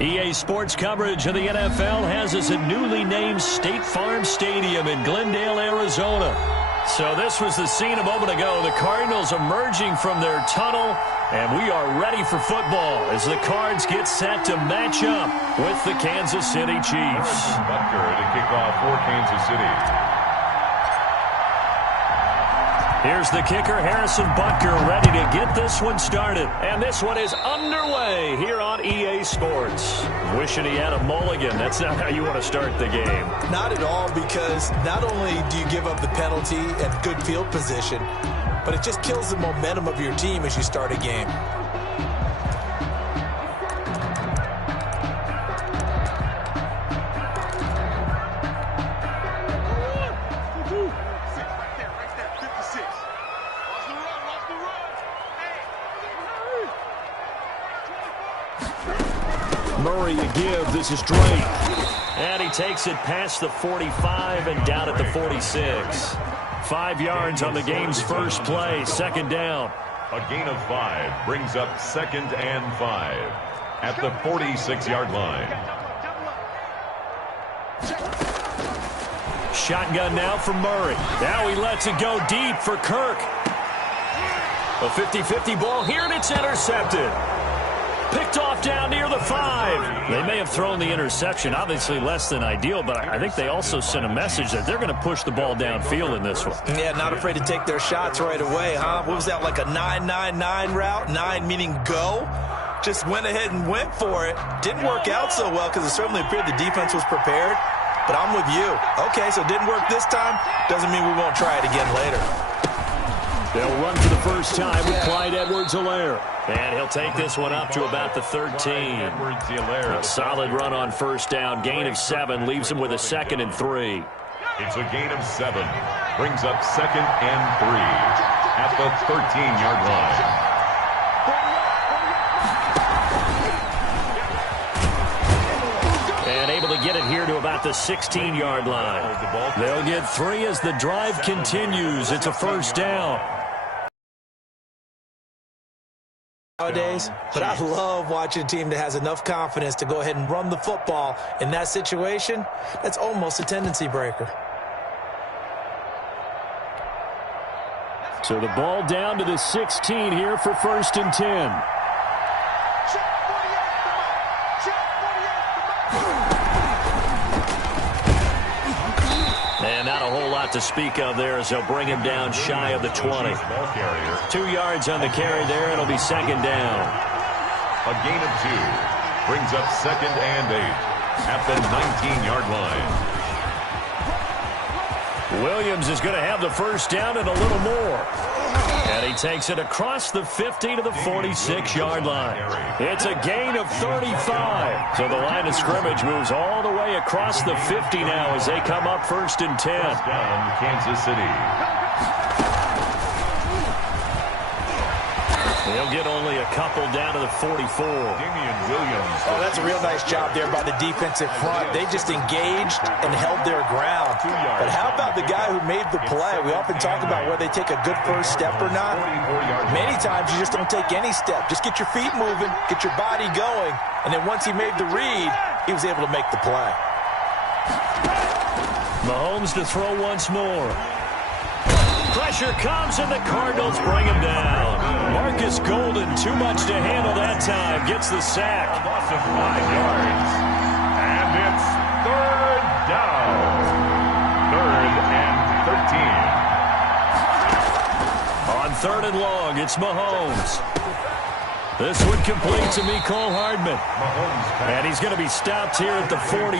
EA Sports coverage of the NFL has us at newly named State Farm Stadium in Glendale, Arizona. So this was the scene a moment ago. The Cardinals emerging from their tunnel, and we are ready for football as the Cards get set to match up with the Kansas City Chiefs. Butker to kick off for Kansas City. Here's the kicker, Harrison Butker, ready to get this one started. And this one is underway here on EA Sports. Wishing he had a mulligan. That's not how you want to start the game. Not at all, because not only do you give up the penalty and good field position, but it just kills the momentum of your team as you start a game. Murray a give. This is Drake. And he takes it past the 45 and down at the 46. 5 yards on the game's first play. Second down. A gain of 5 brings up 2nd and 5 at the 46-yard line. Shotgun now for Murray. Now he lets it go deep for Kirk. A 50-50 ball here, and it's intercepted. Picked off down near the 5. They may have thrown the interception, obviously less than ideal, but I think they also sent a message that they're going to push the ball downfield in this one. Yeah, not afraid to take their shots right away, huh? What was that, like a 9-9-9 route? 9 meaning go? Just went ahead and went for it. Didn't work out so well because it certainly appeared the defense was prepared, but I'm with you. Okay, so it didn't work this time. Doesn't mean we won't try it again later. They'll run for the first time with Clyde Edwards-Helaire. And he'll take this one up to about the 13. A solid run on first down. Gain of 7 leaves him with a 2nd and 3. It's a gain of 7. Brings up 2nd and 3 at the 13-yard line. And able to get it here to about the 16-yard line. They'll get 3 as the drive continues. It's a first down. Nowadays, but I love watching a team that has enough confidence to go ahead and run the football. In that situation, that's almost a tendency breaker. So the ball down to the 16 here for 1st and 10. And not a whole lot to speak of there as they'll bring him down shy of the 20. 2 yards on the carry there. It'll be 2nd down. A gain of 2 brings up 2nd and 8 at the 19-yard line. Williams is going to have the first down and a little more. And he takes it across the 50 to the 46-yard line. It's a gain of 35. So the line of scrimmage moves all the way across the 50 now as they come up 1st and 10. Down Kansas City. They'll get only a couple down to the 44. Damian Williams. Oh, that's a real nice job there by the defensive front. They just engaged and held their ground. But how about the guy who made the play? We often talk about whether they take a good first step or not. Many times you just don't take any step. Just get your feet moving, get your body going, and then once he made the read, he was able to make the play. Mahomes to throw once more. Pressure comes, and the Cardinals bring him down. Marcus Golden, too much to handle that time, gets the sack. A loss of 5 yards. And it's 3rd down. 3rd and 13. On 3rd and long, it's Mahomes. This one complete to Mecole Hardman. And he's going to be stopped here at the 43,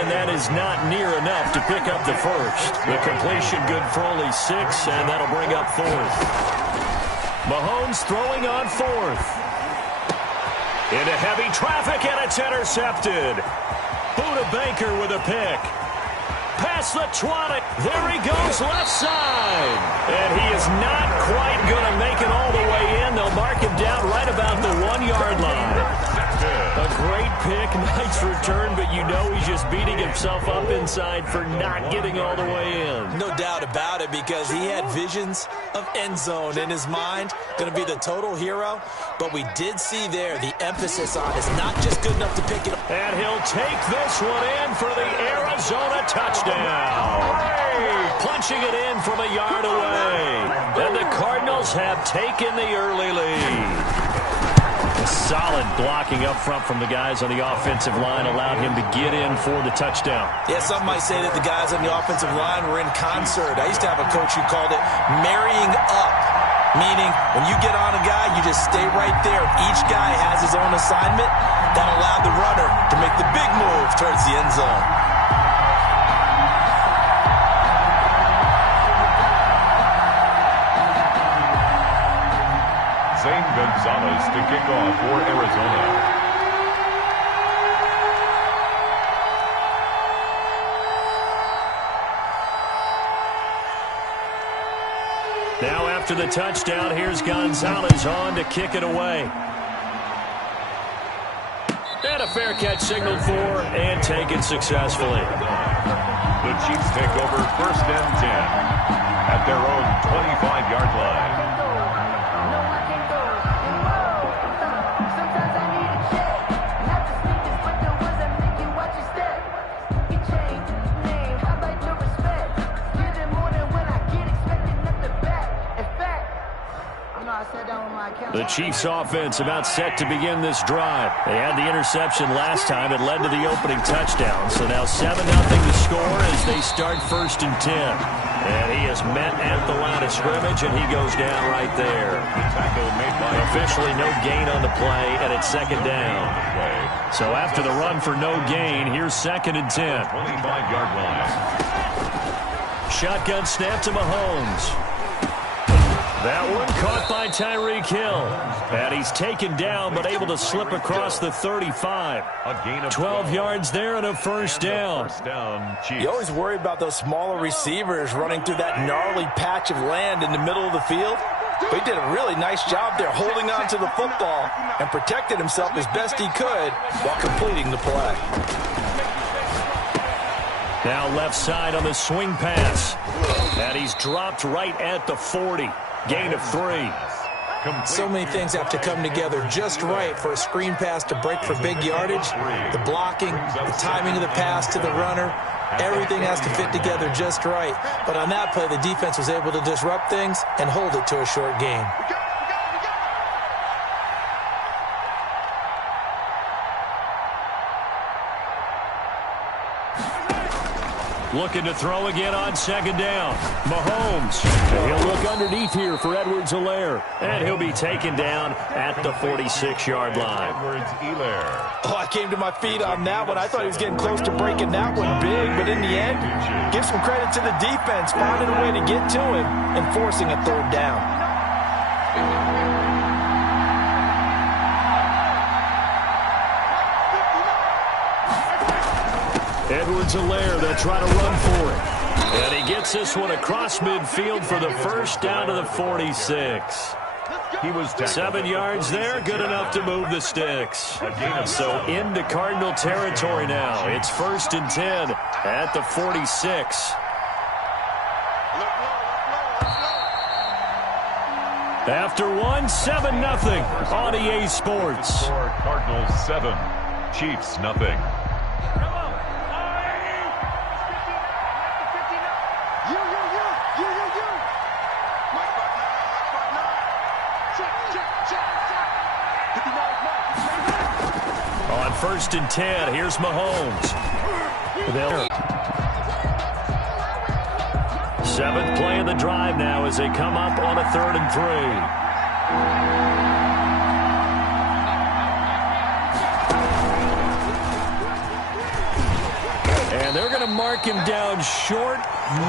and that is not near enough to pick up the first. The completion good for only 6, and that'll bring up 4th. Mahomes throwing on 4th. Into heavy traffic, and it's intercepted. Buda Baker with a pick. Past the 20. There he goes, left side. And he is not quite going to make it all the way in. They'll mark him down right about the 1-yard line. A great pick, nice return. turn, but you know he's just beating himself up inside for not getting all the way in. No doubt about it, because he had visions of end zone in his mind. Going to be the total hero. But we did see there the emphasis on is not just good enough to pick it up. And he'll take this one in for the Arizona touchdown. Punching it in from a yard away. And the Cardinals have taken the early lead. Solid blocking up front from the guys on the offensive line allowed him to get in for the touchdown. Yeah, some might say that the guys on the offensive line were in concert. I used to have a coach who called it marrying up, meaning when you get on a guy, you just stay right there. Each guy has his own assignment. That allowed the runner to make the big move towards the end zone. Gonzalez to kick off for Arizona. Now after the touchdown, here's Gonzalez on to kick it away. And a fair catch signaled for and taken successfully. The Chiefs take over 1st and 10 at their own 25-yard line. The Chiefs offense about set to begin this drive. They had the interception last time. It led to the opening touchdown. So now 7-0 to score as they start 1st and 10. And he is met at the line of scrimmage, and he goes down right there. Officially no gain on the play, and it's 2nd down. So after the run for no gain, here's 2nd and 10. 25-yard line. Shotgun snap to Mahomes. That one caught by Tyreek Hill. And he's taken down, but able to slip across the 35. A gain of 12 yards there and a first down. You always worry about those smaller receivers running through that gnarly patch of land in the middle of the field. But he did a really nice job there holding on to the football and protected himself as best he could while completing the play. Now left side on the swing pass. And he's dropped right at the 40. Gain of 3. So many things have to come together just right for a screen pass to break for big yardage. The blocking, the timing of the pass to the runner, everything has to fit together just right. But on that play, the defense was able to disrupt things and hold it to a short gain. Looking to throw again on 2nd down. Mahomes. He'll look underneath here for Edwards-Helaire. And he'll be taken down at the 46-yard line. Oh, I came to my feet on that one. I thought he was getting close to breaking that one big. But in the end, give some credit to the defense, finding a way to get to him and forcing a 3rd down. Edwards-Helaire, they'll try to run for it. And he gets this one across midfield for the first down to the 46. He was 7 yards there, good enough to move the sticks. So into Cardinal territory now. It's 1st and 10 at the 46. After one, 7-0 on EA Sports. Cardinals 7, Chiefs nothing. On 1st and 10, here's Mahomes. 7th play of the drive now as they come up on a 3rd and 3. And they're going to mark him down short,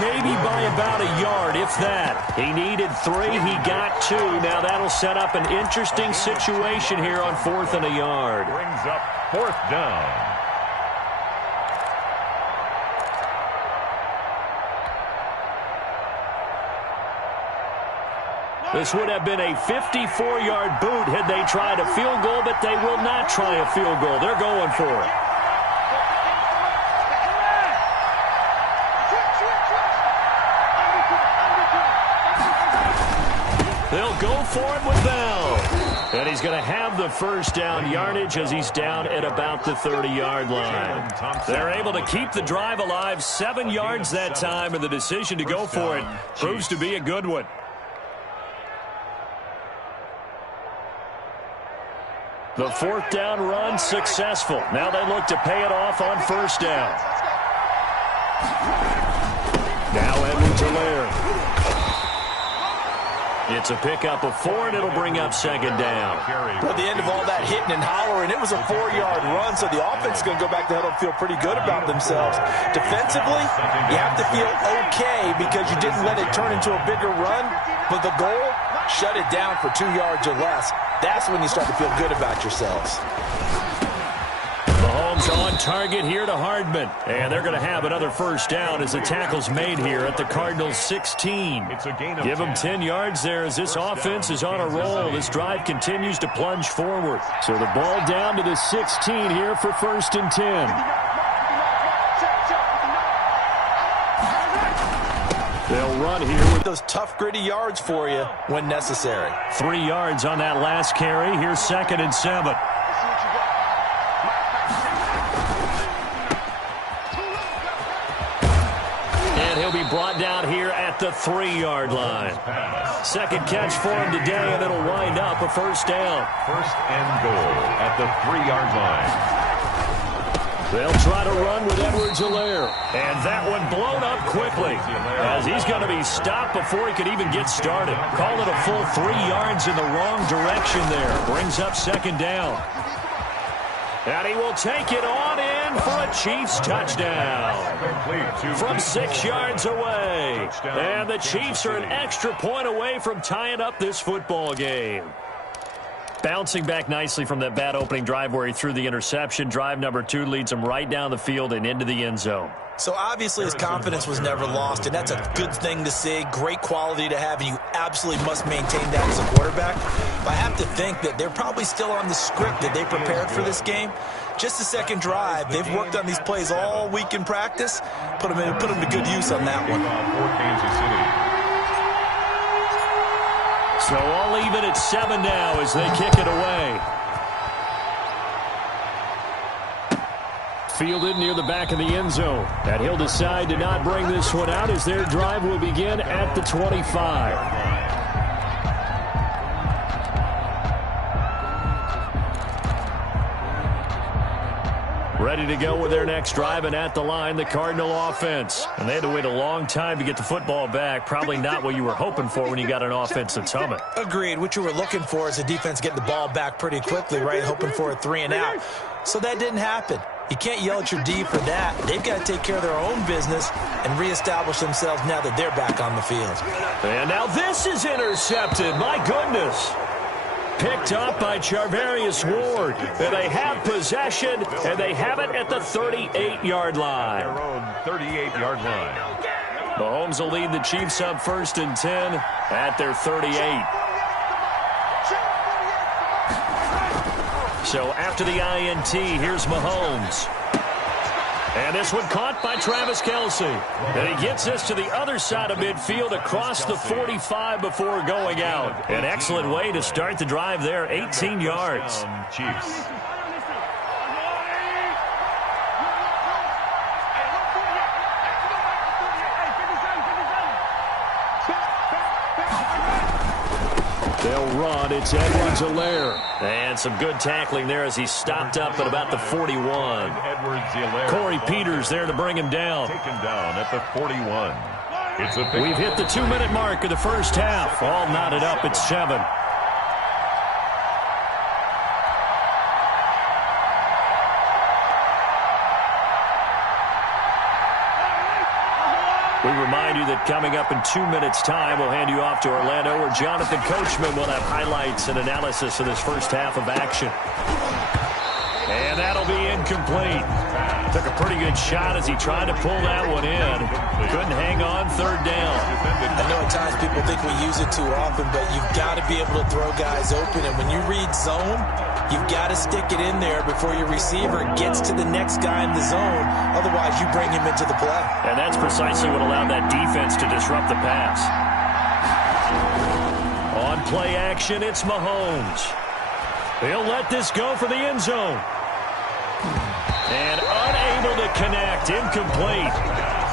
maybe by about a yard, if that. He needed 3, he got 2. Now that'll set up an interesting situation here on 4th and a yard. Brings up 4th down. This would have been a 54-yard boot had they tried a field goal, but they will not try a field goal. They're going for it. will go for it with Bell. And he's going to have the first down yardage as he's down at about the 30-yard line. They're able to keep the drive alive, 7 yards that time, and the decision to go for it proves to be a good one. The 4th down run successful. Now they look to pay it off on 1st down. Now Edwards-Helaire. It's a pickup of 4, and it'll bring up 2nd down. Well, at the end of all that hitting and hollering, it was a 4-yard run, so the offense is going to go back to huddle and feel pretty good about themselves. Defensively, you have to feel okay because you didn't let it turn into a bigger run, but the goal, shut it down for 2 yards or less. That's when you start to feel good about yourselves. Mahomes on target here to Hardman. And they're going to have another first down as the tackle's made here at the Cardinals' 16. Give them 10 yards there as this offense is on a roll. This drive continues to plunge forward. So the ball down to the 16 here for 1st and 10. They'll run here with those tough, gritty yards for you when necessary. 3 yards on that last carry. Here's 2nd and 7. And he'll be brought down here at the 3-yard line. 2nd catch for him today, and it'll wind up a first down. 1st and goal at the 3-yard line. They'll try to run with Edwards-Helaire. And that one blown up quickly as he's going to be stopped before he could even get started. Call it a full 3 yards in the wrong direction there. Brings up 2nd down. And he will take it on in for a Chiefs touchdown from 6 yards away. And the Chiefs are an extra point away from tying up this football game. Bouncing back nicely from that bad opening drive where he threw the interception. Drive number 2 leads him right down the field and into the end zone. So obviously his confidence was never lost, and that's a good thing to see. Great quality to have, and you absolutely must maintain that as a quarterback. But I have to think that they're probably still on the script that they prepared for this game. Just the 2nd drive. They've worked on these plays all week in practice. Put them to good use on that one. So all even at 7 now as they kick it away. Fielded near the back of the end zone. And he'll decide to not bring this one out as their drive will begin at the 25. Ready to go with their next drive, and at the line, the Cardinal offense. And they had to wait a long time to get the football back. Probably not what you were hoping for when you got an offense that's humming. Agreed. What you were looking for is the defense getting the ball back pretty quickly, right? Hoping for a 3 and out. So that didn't happen. You can't yell at your D for that. They've got to take care of their own business and reestablish themselves now that they're back on the field. And now this is intercepted. My goodness. Picked up by Charvarius Ward. And they have possession, and they have it at the 38-yard line. Their own 38-yard line. Mahomes will lead the Chiefs up 1st and 10 at their 38. So after the INT, here's Mahomes. And this one caught by Travis Kelce. And he gets this to the other side of midfield across the 45 before going out. An excellent way to start the drive there, 18 yards. Chiefs. They'll run. It's Edwards-Helaire. And some good tackling there as he stopped up at about the 41. Corey Peters there to bring him down. Taken down at the 41. We've hit the 2-minute mark of the first half. All knotted up at 7. We remind you that coming up in 2 minutes' time, we'll hand you off to Orlando, where Jonathan Coachman will have highlights and analysis of this first half of action. And that'll be incomplete. Took a pretty good shot as he tried to pull that one in. Couldn't hang on 3rd down. I know at times people think we use it too often, but you've got to be able to throw guys open. And when you read zone, you've got to stick it in there before your receiver gets to the next guy in the zone. Otherwise, you bring him into the play. And that's precisely what allowed that defense to disrupt the pass. On play action. It's Mahomes. He'll let this go for the end zone. And unable to connect. Incomplete.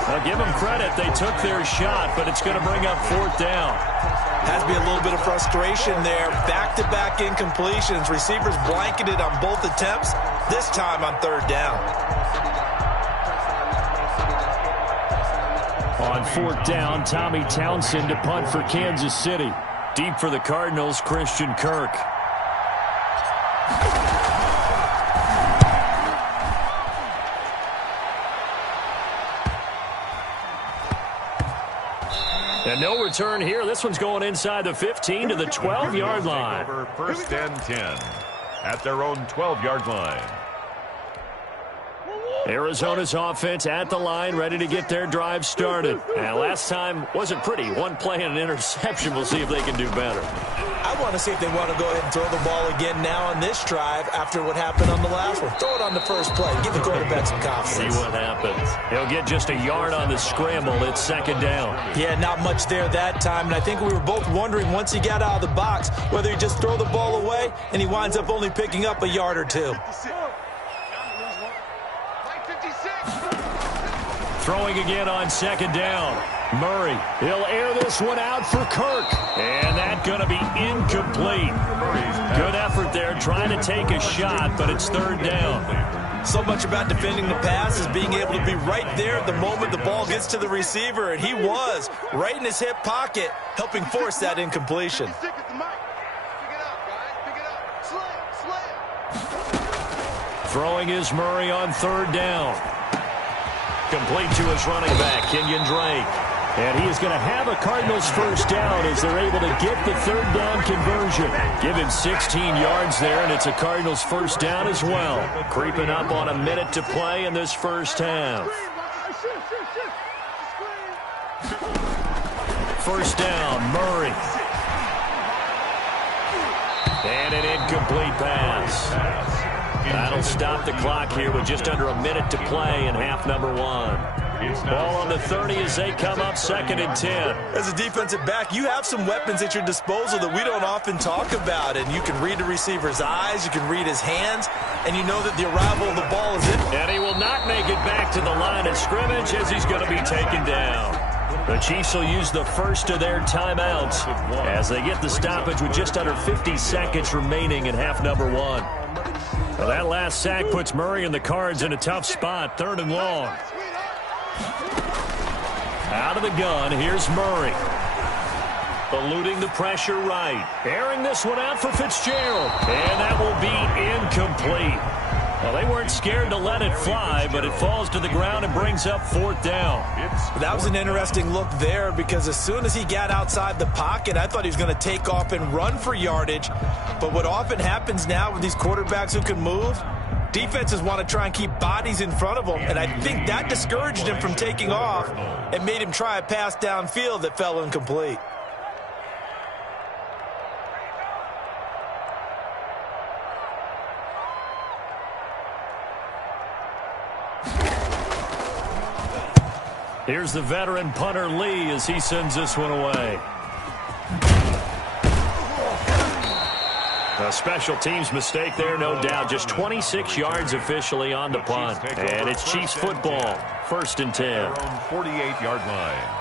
I'll give them credit. They took their shot, but it's going to bring up fourth down. Has to be a little bit of frustration there. Back-to-back incompletions. Receivers blanketed on both attempts, this time on third down. On fourth down, Tommy Townsend to punt for Kansas City. Deep for the Cardinals, Christian Kirk. And no return here. This one's going inside the 15 to the 12-yard line. First and 10 at their own 12-yard line. Arizona's offense at the line, ready to get their drive started. And last time wasn't pretty. One play and an interception. We'll see if they can do better. I want to see if they want to go ahead and throw the ball again now on this drive after what happened on the last one. Throw it on the first play. Give the quarterback some confidence. See what happens. He'll get just a yard on the scramble. It's second down. Yeah, not much there that time. And I think we were both wondering once he got out of the box whether he just throw the ball away and he winds up only picking up a yard or two. Throwing again on second down. Murray, he'll air this one out for Kirk. And that's going to be incomplete. Good effort there trying to take a shot, but it's third down. So much about defending the pass is being able to be right there at the moment the ball gets to the receiver, and he was right in his hip pocket, helping force that incompletion. Throwing is Murray on third down. Complete to his running back, Kenyon Drake. And he is going to have a Cardinals first down as they're able to get the third down conversion. Give him 16 yards there, and it's a Cardinals first down as well. Creeping up on a minute to play in this first half. First down, Murray. And an incomplete pass. That'll stop the clock here with just under a minute to play in half number one. Ball on the 30 as they come up second and 10. As a defensive back, you have some weapons at your disposal that we don't often talk about. And you can read the receiver's eyes, you can read his hands, and you know that the arrival of the ball is in. And he will not make it back to the line of scrimmage as he's going to be taken down. The Chiefs will use the first of their timeouts as they get the stoppage with just under 50 seconds remaining in half number one. Well, that last sack puts Murray and the Cards in a tough spot, third and long. Out of the gun, here's Murray. Eluding the pressure right. Airing this one out for Fitzgerald. And that will be incomplete. Well, they weren't scared to let it fly, but it falls to the ground and brings up fourth down. That was an interesting look there because as soon as he got outside the pocket, I thought he was going to take off and run for yardage. But what often happens now with these quarterbacks who can move, defenses want to try and keep bodies in front of them, and I think that discouraged him from taking off and made him try a pass downfield that fell incomplete. Here's the veteran punter Lee as he sends this one away. A special teams mistake there, no doubt. Just 26 yards officially on the punt. And it's Chiefs football, first and 10. 48-yard line.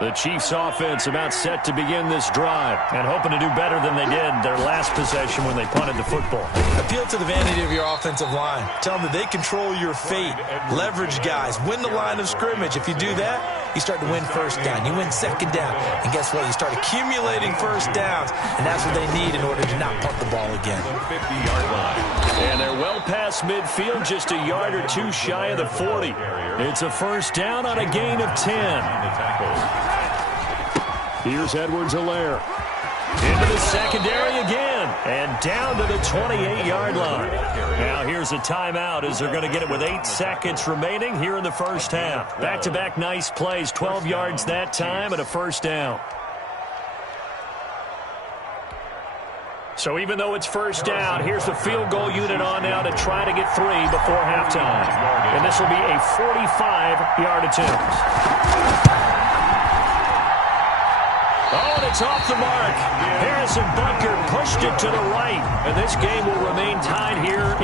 The Chiefs offense about set to begin this drive and hoping to do better than they did their last possession when they punted the football. Appeal to the vanity of your offensive line. Tell them that they control your fate. Leverage guys. Win the line of scrimmage. If you do that, you start to win first down. You win second down. And guess what? You start accumulating first downs. And that's what they need in order to not punt the ball again. 50-yard line. And they're well past midfield, just a yard or two shy of the 40. It's a first down on a gain of 10. Here's Edwards-Helaire. Into the secondary again. And down to the 28-yard line. Now here's a timeout as they're going to get it with 8 seconds remaining here in the first half. Back-to-back nice plays, 12 yards that time and a first down. So even though it's first down, here's the field goal unit on now to try to get 3 before halftime. And this will be a 45-yard attempt. Oh, and it's off the mark. Harrison Butker pushed it to the right. And this game will remain tied here.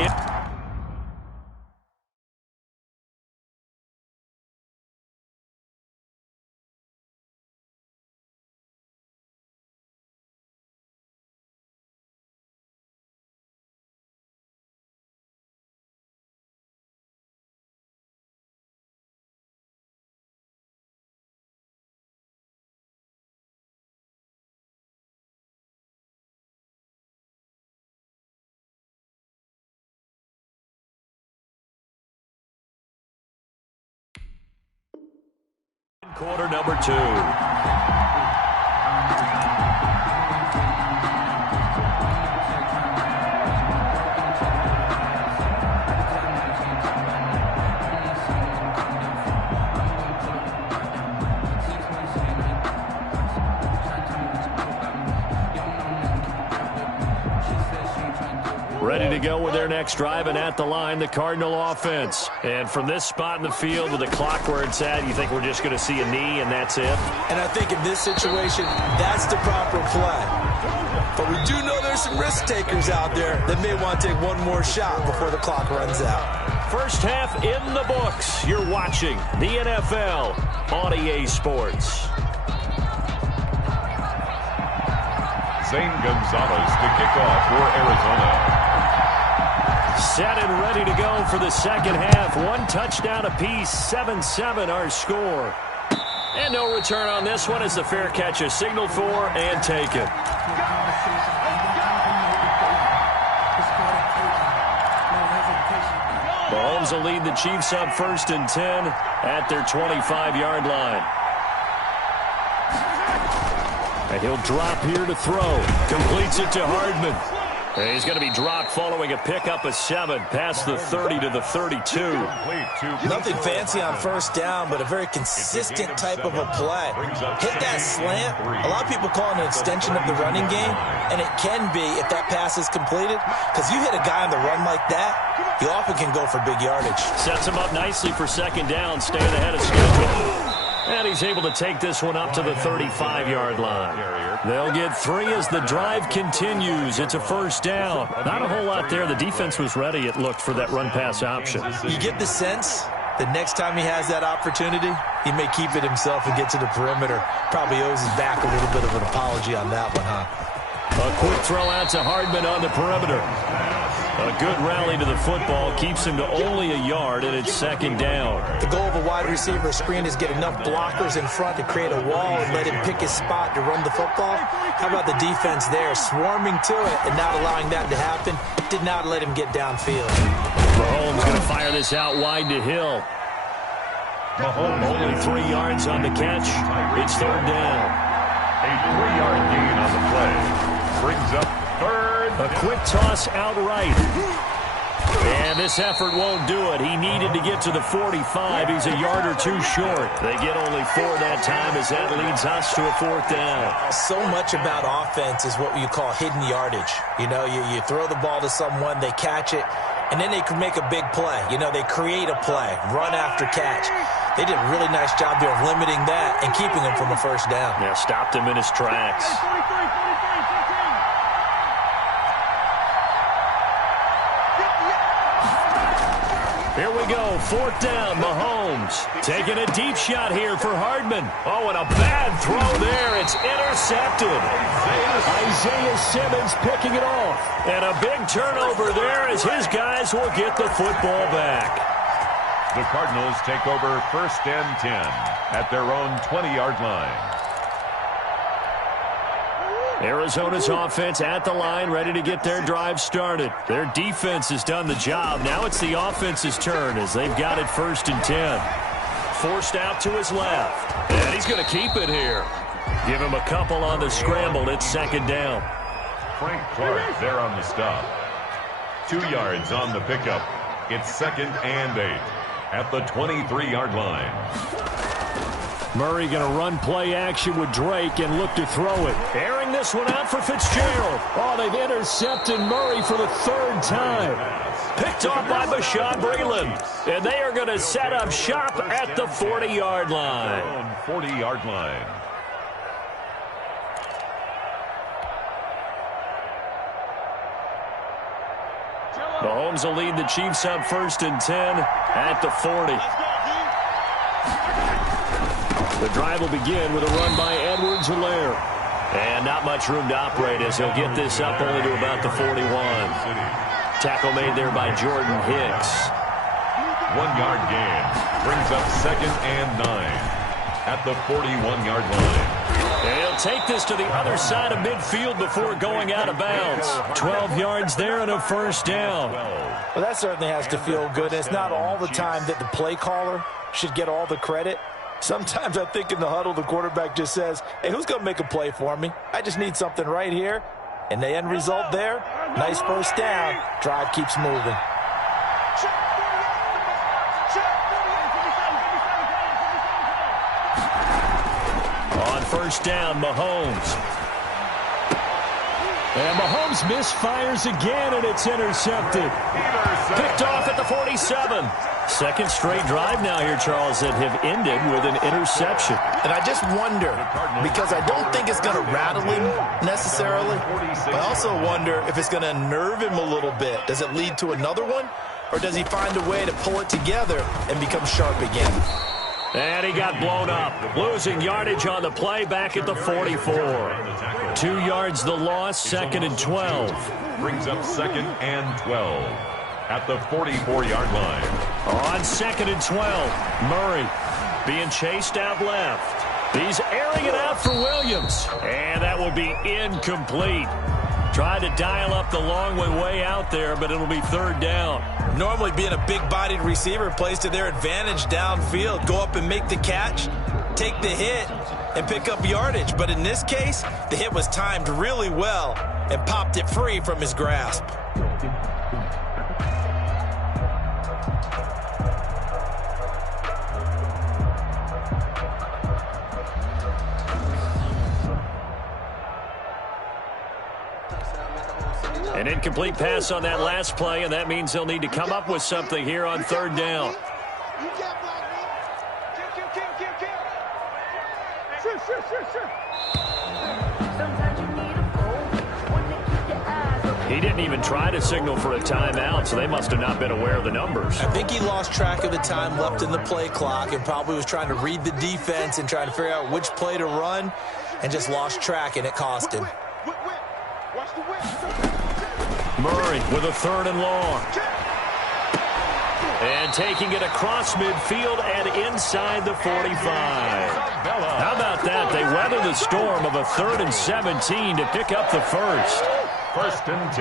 Quarter number 2. Ready to go with their next drive, and at the line, the Cardinal offense. And from this spot in the field with the clock where it's at, you think we're just going to see a knee and that's it? And I think in this situation, that's the proper play. But we do know there's some risk takers out there that may want to take one more shot before the clock runs out. First half in the books. You're watching the NFL on EA Sports. Zane Gonzalez to kick off for Arizona. Set and ready to go for the second half. One touchdown apiece, 7-7 our score. And no return on this one as the fair catch is signaled for and taken. Mahomes will lead the Chiefs up 1st and 10 at their 25-yard line. And he'll drop here to throw. Completes it to Hardman. And he's going to be dropped following a pickup of 7 past the 30 to the 32. Nothing fancy on first down, but a very consistent type of a play. Hit that slant. A lot of people call it an extension of the running game, and it can be if that pass is completed, because you hit a guy on the run like that, he often can go for big yardage. Sets him up nicely for second down, staying ahead of schedule. And he's able to take this one up to the 35-yard line. They'll get 3 as the drive continues. It's a first down. Not a whole lot there. The defense was ready, it looked, for that run-pass option. You get the sense that next time he has that opportunity, he may keep it himself and get to the perimeter. Probably owes his back a little bit of an apology on that one, huh? A quick throw out to Hardman on the perimeter. A good rally to the football keeps him to only a yard, and it's second down. The goal of a wide receiver screen is get enough blockers in front to create a wall and let him pick his spot to run the football. How about the defense there, swarming to it and not allowing that to happen? Did not let him get downfield. Mahomes going to fire this out wide to Hill. Mahomes only 3 yards on the catch. It's third down. A 3-yard gain on the play. Brings up third. A quick toss outright. And this effort won't do it. He needed to get to the 45. He's a yard or 2 short. They get only 4 that time as that leads us to a 4th down. So much about offense is what you call hidden yardage. You know, you throw the ball to someone, they catch it, and then they can make a big play. You know, they create a play, run after catch. They did a really nice job there of limiting that and keeping him from a first down. Yeah, stopped him in his tracks. Here we go, 4th down, Mahomes. Taking a deep shot here for Hardman. Oh, and a bad throw there. It's intercepted. Isaiah Simmons picking it off. And a big turnover there as his guys will get the football back. The Cardinals take over 1st and 10 at their own 20-yard line. Arizona's offense at the line, ready to get their drive started. Their defense has done the job. Now it's the offense's turn as they've got it 1st and 10. Forced out to his left. And he's going to keep it here. Give him a couple on the scramble. It's second down. Frank Clark there on the stop. 2 yards on the pickup. It's 2nd and 8 at the 23-yard line. Murray going to run play action with Drake and look to throw it. Airing this one out for Fitzgerald. Oh, they've intercepted Murray for the 3rd time. Picked off by Bashaud Breeland. And they are going to set up shop at the 40-yard line. 40-yard line. Mahomes will lead the Chiefs up 1st and 10 at the 40. The drive will begin with a run by Edwards-Helaire. And not much room to operate as he'll get this up only to about the 41. Tackle made there by Jordan Hicks. 1-yard gain brings up 2nd and 9 at the 41-yard line. And he'll take this to the other side of midfield before going out of bounds. 12 yards there and a 1st down. Well, that certainly has to feel good. It's not all the time that the play caller should get all the credit. Sometimes I think in the huddle, the quarterback just says, hey, who's going to make a play for me? I just need something right here. And the end result there, nice 1st down. Drive keeps moving. On 1st down, Mahomes. And Mahomes misfires again, and it's intercepted. Picked off at the 47. Second straight drive now here, Charles, that have ended with an interception. And I just wonder, because I don't think it's going to rattle him necessarily, but I also wonder if it's going to unnerve him a little bit. Does it lead to another one, or does he find a way to pull it together and become sharp again? And he got blown up, losing yardage on the play back at the 44. 2 yards the loss, 2nd and 12. Brings up 2nd and 12 at the 44-yard line. On 2nd and 12, Murray being chased out left. He's airing it out for Williams, and that will be incomplete. Tried to dial up the long way out there, but it'll be 3rd down. Normally being a big-bodied receiver plays to their advantage downfield. Go up and make the catch, take the hit, and pick up yardage. But in this case, the hit was timed really well and popped it free from his grasp. An incomplete pass on that last play, and that means they'll need to come up with something here on 3rd down. He didn't even try to signal for a timeout, so they must have not been aware of the numbers. I think he lost track of the time left in the play clock and probably was trying to read the defense and trying to figure out which play to run and just lost track, and it cost him. Murray with a 3rd and long. And taking it across midfield and inside the 45. How about that? They weather the storm of a 3rd and 17 to pick up the 1st. 1st and 10.